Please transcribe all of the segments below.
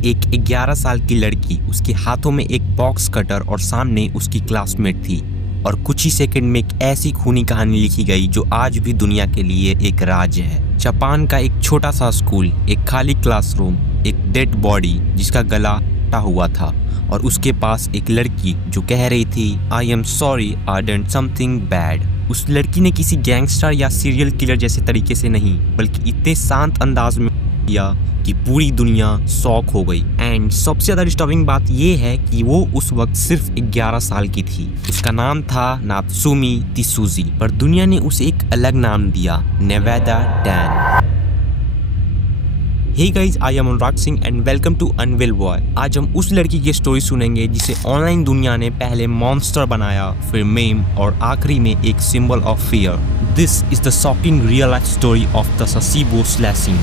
एक 11 साल की लड़की, उसके हाथों में एक बॉक्स कटर और सामने उसकी क्लासमेट थी और कुछ ही सेकंड में एक ऐसी खूनी कहानी लिखी गई जो आज भी दुनिया के लिए एक राज है। जापान का एक छोटा सा स्कूल, एक खाली क्लासरूम, एक डेड बॉडी जिसका गला कटा हुआ था और उसके पास एक लड़की जो कह रही थी आई am sorry I done something bad. उस लड़की ने किसी गैंगस्टर या सीरियल किलर जैसे तरीके से नहीं, बल्कि इतने शांत अंदाज में किया कि पूरी दुनिया शॉक हो गई। एंड सबसे ज्यादा डिस्टर्बिंग बात ये है कि वो उस वक्त सिर्फ 11 साल की थी। उसका नाम था नात्सुमी त्सुजी, पर दुनिया ने उसे एक अलग नाम दिया, Nevada Tan. Hey guys, I am Anurag Singh and welcome to Anvil Boy. आज हम उस लड़की की स्टोरी सुनेंगे जिसे ऑनलाइन दुनिया ने पहले मॉन्स्टर बनाया, फिर मेम और आखिरी में एक symbol of fear. This is the shocking real life story of the Sasebo slashing.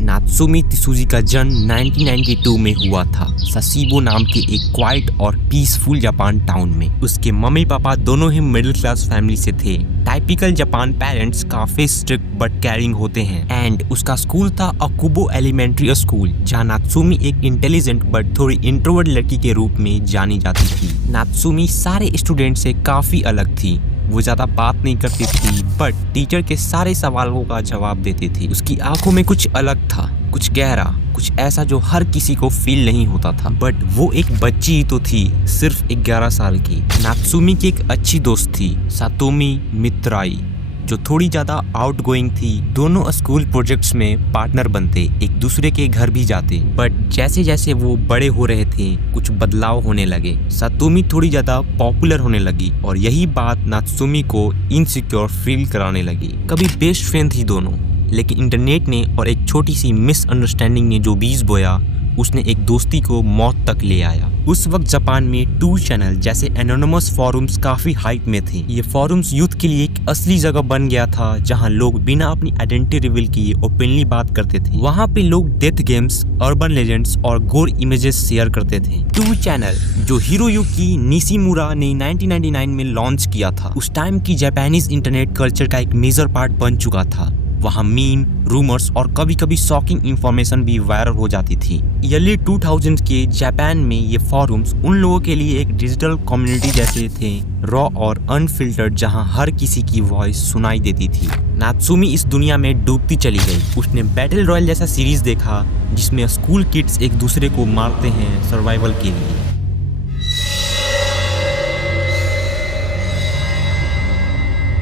Natsumi Tsuji का जन्म 1992 में हुआ था, ससीबो नाम के एक क्वाइट और पीसफुल जापान टाउन में। उसके मम्मी पापा दोनों ही मिडिल क्लास फैमिली से थे। टाइपिकल जापान पेरेंट्स काफी स्ट्रिक्ट बट केयरिंग होते हैं। एंड उसका स्कूल था अकुबो एलिमेंट्री स्कूल, जहाँ नात्सुमी एक इंटेलिजेंट बट थोड़ी इंट्रोवर्ट लड़की के रूप में जानी जाती थी। नात्सुमी सारे स्टूडेंट से काफी अलग थी। वो ज्यादा बात नहीं करती थी बट टीचर के सारे सवालों का जवाब देती थी। उसकी आंखों में कुछ अलग था, कुछ गहरा, कुछ ऐसा जो हर किसी को फील नहीं होता था। बट वो एक बच्ची ही तो थी, सिर्फ 11 साल की। नात्सुमी की एक अच्छी दोस्त थी, सातोमी मित्राई, जो थोड़ी ज्यादा आउटगोइंग थी। दोनों स्कूल प्रोजेक्ट्स में पार्टनर बनते, एक दूसरे के घर भी जाते। बट जैसे जैसे वो बड़े हो रहे थे, कुछ बदलाव होने लगे। सातोमी थोड़ी ज्यादा पॉपुलर होने लगी और यही बात नात्सुमी को इनसिक्योर फील कराने लगी। कभी बेस्ट फ्रेंड थी दोनों, लेकिन इंटरनेट ने और एक छोटी सी मिसअंडरस्टैंडिंग ने जो बीज बोया, उसने एक दोस्ती को मौत तक ले आया। उस वक्त जापान में 2 चैनल जैसे एनोनिमस फोरम्स काफी हाइप में थे। ये फोरम्स यूथ के लिए एक असली जगह बन गया था, जहां लोग बिना अपनी आइडेंटिटी रिवील किए ओपनली बात करते थे। वहां पे लोग डेथ गेम्स, अर्बन लेजेंड्स और गोर इमेजेस शेयर करते थे। 2 चैनल जो हिरोयुकी निशिमुरा ने 1999 में लॉन्च किया था, उस टाइम की जापानीज इंटरनेट कल्चर का एक मेजर पार्ट बन चुका था। वहाँ मीम, रूमर्स और कभी कभी शॉकिंग इंफॉर्मेशन भी वायरल हो जाती थी। अर्ली 2000 के जापान में ये फोरम्स उन लोगों के लिए एक डिजिटल कम्युनिटी जैसे थे, रॉ और अनफिल्टर्ड, जहाँ हर किसी की वॉइस सुनाई देती थी। नात्सुमी इस दुनिया में डूबती चली गई। उसने बैटल रॉयल जैसा सीरीज देखा जिसमें स्कूल किड्स एक दूसरे को मारते हैं सर्वाइवल के लिए।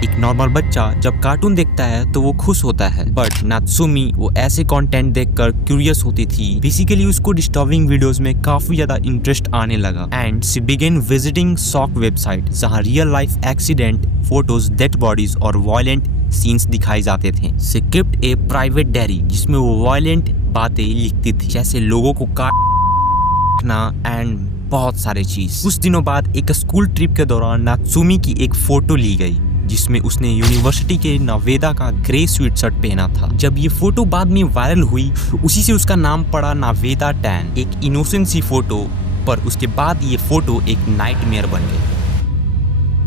एक नॉर्मल बच्चा जब कार्टून देखता है तो वो खुश होता है, बट नात्सुमी वो ऐसे कंटेंट देखकर क्यूरियस होती थी। बेसिकली उसको डिस्टर्बिंग वीडियोस में काफी ज्यादा इंटरेस्ट आने लगा and she began visiting shock website, जहां real life accident, photos, dead bodies और वायलेंट सीन्स दिखाए जाते थे। She kept a private diary जिसमें वो वायलेंट बातें लिखती थी, जैसे लोगों को काटना एंड बहुत सारे चीज। कुछ दिनों बाद एक स्कूल ट्रिप के दौरान नात्सुमी की एक फोटो ली गई जिसमें उसने यूनिवर्सिटी के नावेदा का ग्रे स्वीट शर्ट पहना था। जब ये फोटो बाद में वायरल हुई, उसी से उसका नाम पड़ा नावेदा टैन। एक इनोसेंट सी फोटो, पर उसके बाद ये फोटो एक नाइटमेयर बन गई।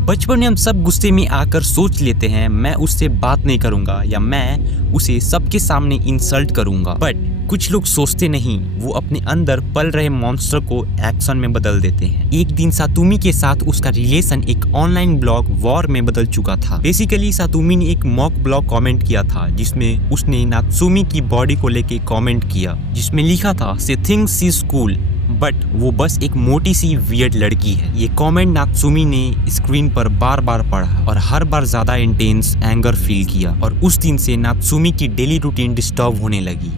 बचपन में हम सब गुस्से में आकर सोच लेते हैं मैं उससे बात नहीं करूंगा या मैं उसे सबके सामने इंसल्ट करूंगा, बट कुछ लोग सोचते नहीं, वो अपने अंदर पल रहे मॉन्स्टर को एक्शन में बदल देते हैं। एक दिन सातोमी के साथ उसका रिलेशन एक ऑनलाइन ब्लॉग वॉर में बदल चुका था। बेसिकली सातोमी ने एक मॉक ब्लॉग कमेंट किया था जिसमें उसने नात्सुमी की बॉडी को लेके कमेंट किया, जिसमें लिखा था she thinks she is cool but वो बस एक मोटी सी वियर्ड लड़की है। ये कमेंट नात्सुमी ने स्क्रीन पर बार बार पढ़ा और हर बार ज्यादा इंटेंस एंगर फील किया और उस दिन से नात्सुमी की डेली रूटीन डिस्टर्ब होने लगी।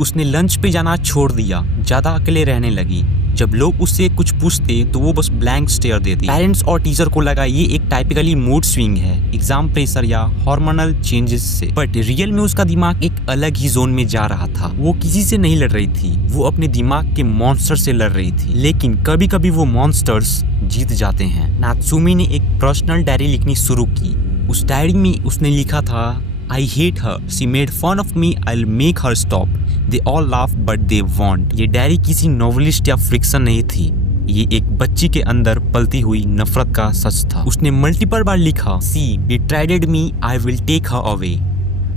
उसने लंच पे जाना छोड़ दिया, ज्यादा अकेले रहने लगी। जब लोग उससे कुछ पूछते तो वो बस ब्लैंक स्टेयर देती। पेरेंट्स और टीचर को लगा ये एक टाइपिकली मूड स्विंग है, एग्जाम प्रेशर या हार्मोनल चेंजेस से, बट रियल में उसका दिमाग एक अलग ही जोन में जा रहा था। वो किसी से नहीं लड़ रही थी, वो अपने दिमाग के मॉन्स्टर से लड़ रही थी। लेकिन कभी कभी वो मॉन्स्टर्स जीत जाते हैं। नात्सुमी ने एक पर्सनल डायरी लिखनी शुरू की। उस डायरी में उसने लिखा था I hate her. She made fun of me. I'll make her stop. They all laugh but they won't. ये डायरी किसी नॉवलिस्ट या फ्रिक्शन नहीं थी, ये एक बच्ची के अंदर पलती हुई नफरत का सच था। उसने मल्टीपल बार लिखा, she betrayed me, I will take her away.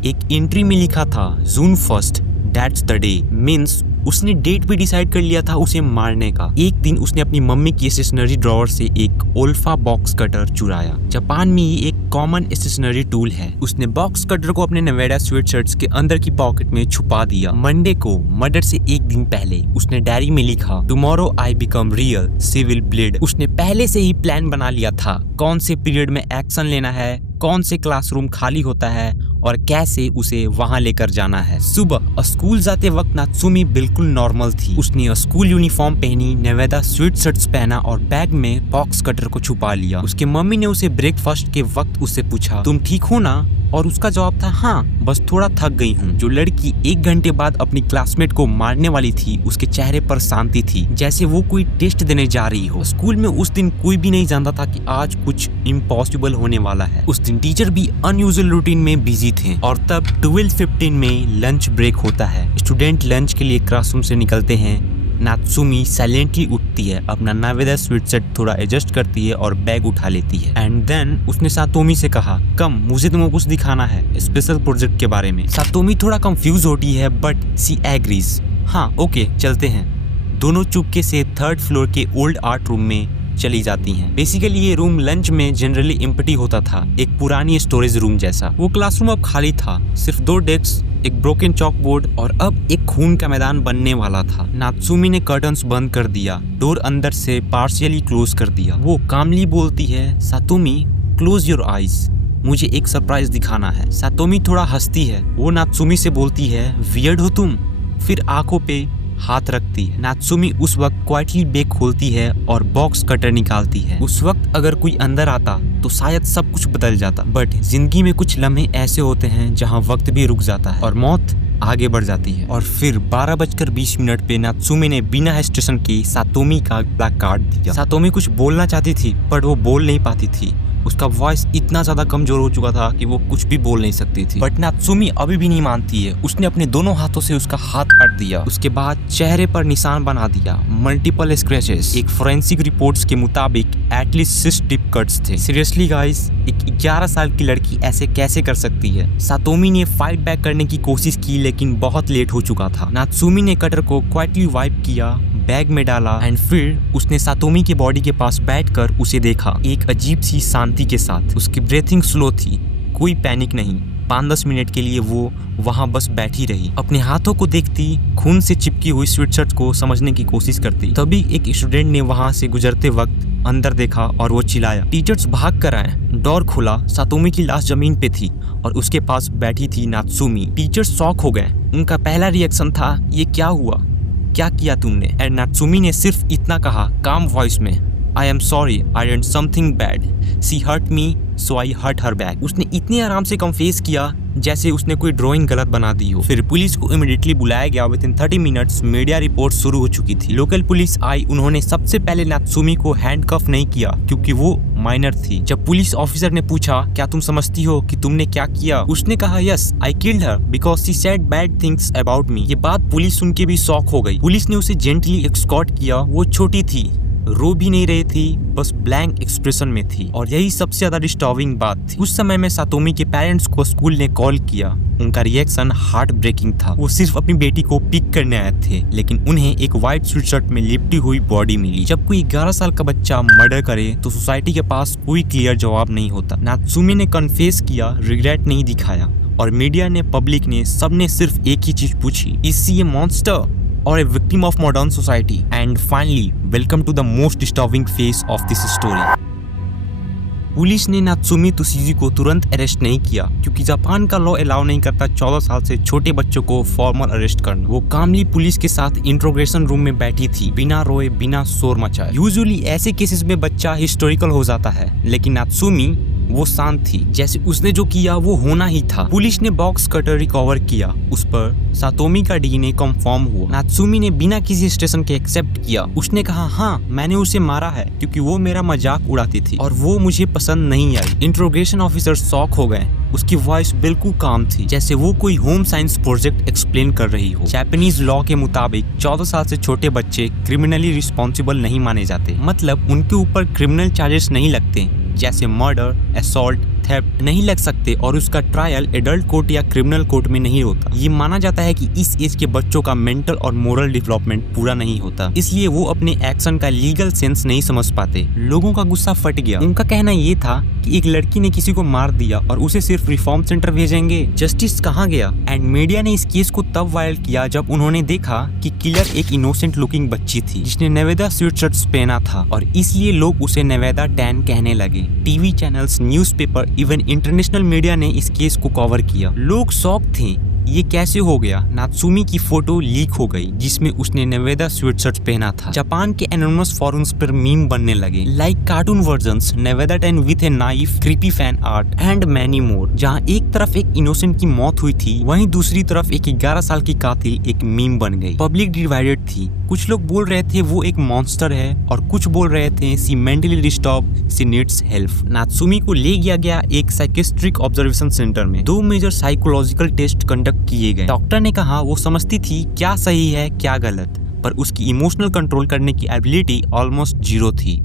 एक एंट्री में लिखा था June 1 that's the day, means उसने डेट भी डिसाइड कर लिया था उसे मारने का। एक दिन उसने अपनी मम्मी की स्टेशनरी ड्रॉवर से एक ओल्फा बॉक्स कटर चुराया। जापान में ये एक कॉमन स्टेशनरी टूल है। उसने बॉक्स कटर को अपने नेवेडा स्वेटशर्ट्स के अंदर की पॉकेट में छुपा दिया। मंडे को मर्डर से एक दिन पहले उसने डायरी में लिखा, tomorrow I become real, she will bleed. उसने पहले से ही प्लान बना लिया था कौन से पीरियड में एक्शन लेना है, कौन से क्लासरूम खाली होता है और कैसे उसे वहां लेकर जाना है। सुबह स्कूल जाते वक्त नात्सुमी बिल्कुल नॉर्मल थी। उसने स्कूल यूनिफॉर्म पहनी, नेवेदा स्वेट शर्ट्स पहना और बैग में बॉक्स कटर को छुपा लिया। उसके मम्मी ने उसे ब्रेकफास्ट के वक्त उससे पूछा, तुम ठीक हो ना? और उसका जवाब था, हाँ बस थोड़ा थक गई हूँ। जो लड़की 1 घंटे बाद अपनी क्लासमेट को मारने वाली थी, उसके चेहरे पर शांति थी, जैसे वो कोई टेस्ट देने जा रही हो। स्कूल में उस दिन कोई भी नहीं जानता था कि आज कुछ इम्पॉसिबल होने वाला है। उस दिन टीचर भी अनयूजुअल रूटीन में बिजी थे और तब 12:15 में लंच ब्रेक होता है। स्टूडेंट लंच के लिए क्लासरूम से निकलते हैं। नात्सुमी साइलेंटली उठती है, अपना नावेदा स्वेटशर्ट थोड़ा एडजस्ट करती है और बैग उठा लेती है। एंड देन उसने सातोमी से कहा, कम मुझे तुम्हें कुछ दिखाना है स्पेशल प्रोजेक्ट के बारे में। सातोमी थोड़ा कंफ्यूज होती है बट सी एग्रीज। हाँ ओके चलते हैं। दोनों चुपके से 3rd फ्लोर के ओल्ड आर्ट रूम में चली जाती हैं। बेसिकली ये रूम लंच में जनरली एम्प्टी होता था, एक पुरानी स्टोरेज रूम जैसा। वो क्लासरूम अब खाली था, सिर्फ 2 डेस्क, एक ब्रोकन चॉक बोर्ड और अब एक खून का मैदान बनने वाला था। नात्सुमी ने कर्टन्स बंद कर दिया, डोर अंदर से पार्शियली क्लोज कर दिया। वो कामली बोलती है, सातोमी क्लोज योर आईज, मुझे एक सरप्राइज दिखाना है। सातोमी थोड़ा हंसती है। वो नात्सुमी से बोलती है, वियर्ड हो तुम? फिर आंखों पे हाथ रखती है। नात्सुमी उस वक्त क्वाइटली बैग खोलती है और बॉक्स कटर निकालती है। उस वक्त अगर कोई अंदर आता तो शायद सब कुछ बदल जाता, बट जिंदगी में कुछ लम्हे ऐसे होते हैं जहां वक्त भी रुक जाता है और मौत आगे बढ़ जाती है। और फिर 12:20 पे नात्सुमी ने बिना हेजिटेशन के सातोमी का गला काट दिया। सातोमी कुछ बोलना चाहती थी बट वो बोल नहीं पाती थी। उसका वॉइस इतना ज्यादा कमजोर हो चुका था कि वो कुछ भी बोल नहीं सकती थी। बट नात्सुमी अभी भी नहीं मानती है। उसने अपने दोनों हाथों से उसका हाथ काट दिया। उसके बाद चेहरे पर निशान बना दिया, मल्टीपल स्क्रैचेस। एक फोरेंसिक रिपोर्ट्स के मुताबिक एटलीस्ट 6 डीप कट्स थे। सीरियसली गाइस, एक 11 साल की लड़की ऐसे कैसे कर सकती है? सातोमी ने फाइट बैक करने की कोशिश की लेकिन बहुत लेट हो चुका था। नात्सुमी ने कटर को क्वाइटली वाइप किया, बैग में डाला एंड फिर उसने सातोमी के बॉडी के पास बैठकर उसे देखा, एक अजीब सी शांति के साथ। उसकी ब्रीथिंग स्लो थी, कोई पैनिक नहीं। 5-10 मिनट के लिए वो वहां बस बैठी रही, अपने हाथों को देखती, खून से चिपकी हुई स्वेटशर्ट को समझने की कोशिश करती। तभी एक स्टूडेंट ने वहां से गुजरते वक्त अंदर देखा और वो चिल्लाया, टीचर्स भाग कर आए। डोर खुला, सातोमी की लाश जमीन पे थी और उसके पास बैठी थी नात्सुमी। टीचर्स शॉक हो गए। उनका पहला रिएक्शन था, ये क्या हुआ, क्या किया तुमने? एंड नात्सुमी ने सिर्फ इतना कहा काम वॉइस में, I am sorry, I did something bad, she hurt me so I hurt her back. उसने इतने आराम से कन्फेस किया जैसे उसने कोई ड्राइंग गलत बना दी हो। फिर पुलिस को इमीडिएटली बुलाया गया। विदिन 30 मिनट्स मीडिया रिपोर्ट शुरू हो चुकी थी। लोकल पुलिस आई। उन्होंने सबसे पहले नात्सुमी को हैंडकफ नहीं किया क्योंकि वो माइनर थी। जब पुलिस ऑफिसर ने पूछा, क्या तुम समझती हो कि तुमने क्या किया? उसने कहा, yes I killed her because she said bad things about me. ये बात पुलिस सुन के भी शॉक हो गई। पुलिस ने उसे जेंटली एस्कॉर्ट किया। वो छोटी थी, रो भी नहीं रही थी, बस ब्लैंक एक्सप्रेशन में थी और यही सबसे ज्यादा डिस्टर्बिंग बात थी। उस समय में सातोमी के पेरेंट्स को स्कूल ने कॉल किया। उनका रिएक्शन हार्ट ब्रेकिंग था। वो सिर्फ अपनी बेटी को पिक करने आए थे लेकिन उन्हें एक व्हाइट स्वेटशर्ट में लिपटी हुई बॉडी मिली। जब कोई 11 साल का बच्चा मर्डर करे तो सोसाइटी के पास कोई क्लियर जवाब नहीं होता। नात्सुमी ने कन्फेस किया, रिग्रेट नहीं दिखाया और मीडिया ने, पब्लिक ने, सबने सिर्फ एक ही चीज पूछी, is she A monster or a victim of modern society? And finally, welcome to the most disturbing phase of this story. Police ने नात्सुमी त्सुजी को तुरंत अरेस्ट नहीं किया क्योंकि जापान का लॉ अलाउ नहीं करता 14 साल से छोटे बच्चों को फॉर्मल अरेस्ट करना। वो कामली पुलिस के साथ इंट्रोगेशन रूम में बैठी थी, बिना रोए, बिना शोर मचाए। यूजुअली ऐसे केसेस में बच्चा हिस्टोरिकल हो जाता है लेकिन नात्सुमी वो शांत थी, जैसे उसने जो किया वो होना ही था। पुलिस ने बॉक्स कटर रिकवर किया, उस पर सातोमी का डीएनए कंफर्म हुआ। नात्सुमी ने बिना किसी स्टेशन के एक्सेप्ट किया। उसने कहा, हाँ मैंने उसे मारा है क्योंकि वो मेरा मजाक उड़ाती थी और वो मुझे पसंद नहीं आई। इंट्रोगेशन ऑफिसर शॉक हो गए। उसकी वॉइस बिल्कुल काम थी, जैसे वो कोई होम साइंस प्रोजेक्ट एक्सप्लेन कर रही हो। जापानीज लॉ के मुताबिक 14 साल से छोटे बच्चे क्रिमिनली रिस्पॉन्सिबल नहीं माने जाते, मतलब उनके ऊपर क्रिमिनल चार्जेस नहीं लगते, जैसे मर्डर, असॉल्ट, थेफ्ट नहीं लग सकते और उसका ट्रायल एडल्ट कोर्ट या क्रिमिनल कोर्ट में नहीं होता। ये माना जाता है कि इस एज के बच्चों का मेंटल और मोरल डेवलपमेंट पूरा नहीं होता, इसलिए वो अपने एक्शन का लीगल सेंस नहीं समझ पाते। लोगों का गुस्सा फट गया। उनका कहना ये था कि एक लड़की ने किसी को मार दिया और उसे सिर्फ रिफॉर्म सेंटर भेजेंगे, जस्टिस कहाँ गया? एंड मीडिया ने इस केस को तब वायरल किया जब उन्होंने देखा कि किलर एक इनोसेंट लुकिंग बच्ची थी जिसने नेवेदा स्वेटशर्ट्स पहना था और इसलिए लोग उसे नेवेदा टैन कहने लगे। TV channels, newspaper, even international media ने इस केस को कवर किया। लोग शॉक थे, ये कैसे हो गया? नात्सुमी की फोटो लीक हो गई जिसमें उसने नेवेदा स्वेटशर्ट पहना था। जापान के एनोनिमस फोरम्स पर मीम बनने लगे, like cartoon versions, Nevada Tan with a knife, creepy fan art and many more. जहां एक तरफ एक इनोसेंट की मौत हुई थी, वहीं दूसरी तरफ एक 11 साल की कातिल एक मीम बन गई। पब्लिक डिवाइडेड थी। कुछ लोग बोल रहे थे वो एक मॉन्स्टर है और कुछ बोल रहे थे सी मेंटली डिस्टर्ब, सी नीड्स हेल्प। नात्सुमी को ले गया एक साइकियाट्रिक ऑब्जर्वेशन सेंटर में। 2 मेजर साइकोलॉजिकल टेस्ट कंडक्ट किए गए। डॉक्टर ने कहा वो समझती थी क्या सही है क्या गलत, पर उसकी इमोशनल कंट्रोल करने की एबिलिटी ऑलमोस्ट 0 थी।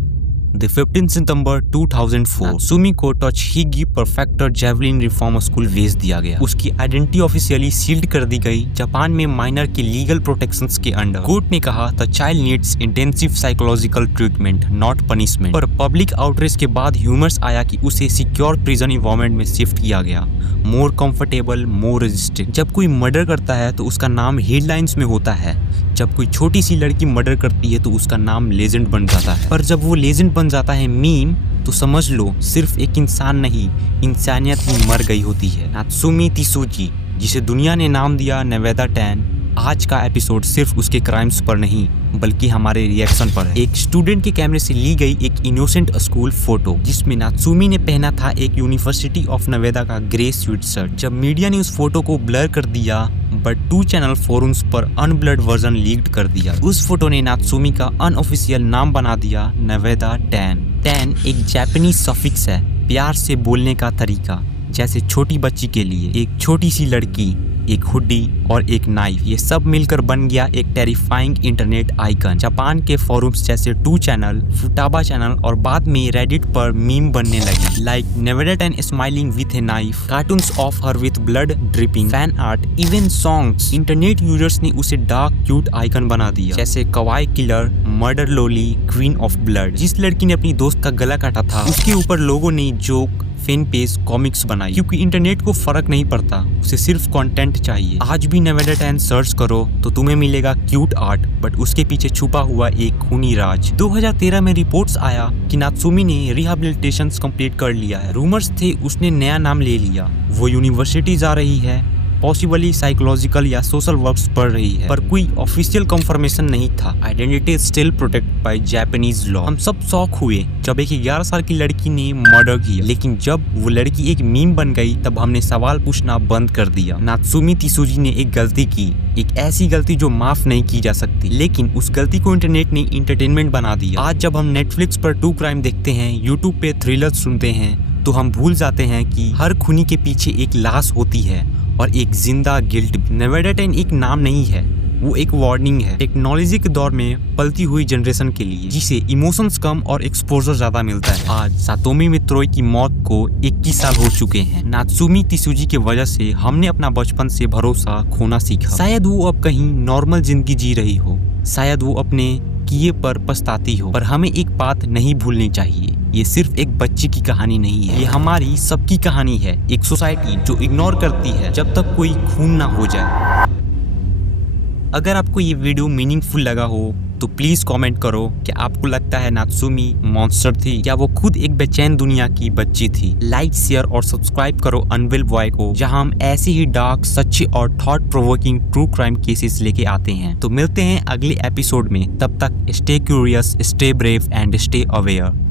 The 15 सितंबर 2004 नात्सुमी को टोचहिगी परफेक्टर जेवलिन रिफॉर्म स्कूल भेज दिया गया। उसकी आइडेंटिटी ऑफिशियली सील्ड कर दी गई, जापान में माइनर के लीगल प्रोटेक्शंस के अंडर। कोर्ट ने कहा the child needs intensive psychological treatment not punishment. पर पब्लिक आउटरीच के बाद ह्यूमर्स आया कि उसे सिक्योर प्रिजन इन्वायरमेंट में शिफ्ट किया गया, मोर कंफर्टेबल, मोर रेजिस्टेंट। जब कोई मर्डर करता है तो उसका नाम हेडलाइंस में होता है, जब कोई छोटी सी लड़की मर्डर करती है तो उसका नाम लेजेंड बन जाता है। पर जब वो लेजेंड बन जाता है मीम, तो समझ लो सिर्फ एक इंसान नहीं, इंसानियत ही मर गई होती है। नात्सुमी त्सुजी, जिसे दुनिया ने नाम दिया नेवेदा टैन, आज का एपिसोड सिर्फ उसके क्राइम्स पर नहीं बल्कि हमारे रिएक्शन पर है। एक स्टूडेंट के कैमरे से ली गई एक इनोसेंट स्कूल फोटो जिसमें नात्सुमी ने पहना था एक यूनिवर्सिटी ऑफ नेवेदा का ग्रे स्वेटशर्ट। जब मीडिया ने उस फोटो को ब्लर कर दिया, बट 2 चैनल फोरम्स पर अनब्लर्ड वर्जन लीक्ड कर दिया। उस फोटो ने नात्सुमी का अनऑफिशियल नाम बना दिया नेवेदा टैन। टैन एक जापानीज सफिक्स है, प्यार से बोलने का तरीका, जैसे छोटी बच्ची के लिए एक छोटी सी लड़की, एक हुडी और एक नाइफ, ये सब मिलकर बन गया एक टेरिफाइंग इंटरनेट आइकन। जापान के फोरम्स जैसे 2 चैनल, फुटाबा चैनल और बाद में रेडिट पर मीम बनने लगी, like Nevada Tan smiling with a knife, cartoons of her with blood dripping, fan art, even songs. Internet users ने उसे डार्क क्यूट आइकन बना दिया, जैसे kawaii killer, murder loli, queen of blood. जिस लड़की ने अपनी दोस्त का गला काटा था उसके ऊपर लोगों ने जोक, फैन पेज, कॉमिक्स बनाई, क्योंकि इंटरनेट को फर्क नहीं पड़ता, उसे सिर्फ कंटेंट चाहिए। आज भी नेवेदा टैन सर्च करो तो तुम्हें मिलेगा क्यूट आर्ट, बट उसके पीछे छुपा हुआ एक खूनी राज। 2013 में रिपोर्ट्स आया कि नात्सुमी ने रिहेबिलिटेशन कंप्लीट कर लिया है। रूमर्स थे उसने नया नाम ले लिया, वो यूनिवर्सिटी जा रही है, पॉसिबली साइकोलॉजिकल या सोशल वर्क्स पढ़ रही है, पर कोई ऑफिशियल कंफर्मेशन नहीं था। Identity still protect by Japanese law. हम सब शॉक हुए जब एक 11 साल की लड़की ने मर्डर किया, लेकिन जब वो लड़की एक मीम बन गई तब हमने सवाल पूछना बंद कर दिया। नात्सुमी त्सुजी ने एक गलती की, एक ऐसी गलती जो माफ नहीं की जा सकती, लेकिन उस गलती को इंटरनेट ने इंटरटेनमेंट बना दिया। आज जब हम नेटफ्लिक्स पर ट्रू क्राइम देखते हैं, यूट्यूब पे थ्रिलर सुनते हैं, तो हम भूल जाते हैं कि हर खूनी के पीछे एक लाश होती है और एक जिंदा गिल्ट। नेवेदा टैन एक नाम नहीं है, वो एक वार्निंग है, टेक्नोलॉजी के दौर में पलती हुई जनरेशन के लिए, जिसे इमोशंस कम और एक्सपोजर ज्यादा मिलता है। आज सातोमी मित्रोई की मौत को 21 साल हो चुके हैं। नात्सुमी त्सुजी की वजह से हमने अपना बचपन से भरोसा खोना सीखा। शायद वो अब कहीं नॉर्मल जिंदगी जी रही हो, शायद वो अपने किए पर पछताती हो, पर हमें एक बात नहीं भूलनी चाहिए, ये सिर्फ एक बच्चे की कहानी नहीं है, ये हमारी सबकी कहानी है। एक सोसाइटी जो इग्नोर करती है जब तक कोई खून ना हो जाए। अगर आपको ये वीडियो मीनिंगफुल लगा हो तो प्लीज कमेंट करो, क्या आपको लगता है नात्सुमी मॉन्स्टर थी या वो खुद एक बेचैन दुनिया की बच्ची थी। लाइक, शेयर और सब्सक्राइब करो अनविल बॉय को, जहां हम ऐसे ही डार्क, सच्चे और thought provoking true crime cases लेके आते हैं। तो मिलते हैं अगले एपिसोड में, तब तक stay curious, stay brave and stay aware.